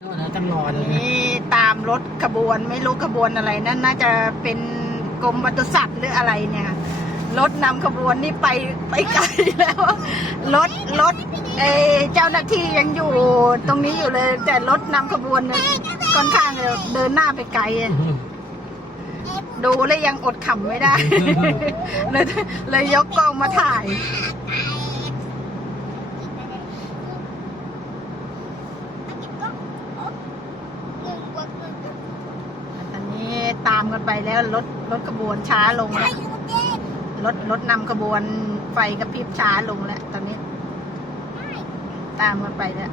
เราต้องนอนเลยนะนี่ตามรถขบวนไม่รู้ขบวนอะไรนั่นน่าจะเป็นกรมปศุสัตว์หรืออะไรเนี่ยรถนำขบวนนี่ไปไปไกลแล้วรถรถเออเจ้าหน้าที่ยังอยู่ตรงนี้อยู่เลย แต่รถนำขบวนเนี่ยค่อนข้างจะเดินหน้าไปไกลอะดูแล้วยังอดขำไม่ได้เลยเลยยกกล้องมาถ่าย อันนี้ ตามกันไปแล้วรถรถขบวนช้าลงแล้วรถรถนำขบวนไฟกระพริบช้าลงแล้วตอนนี้ ตามกันไปแล้ว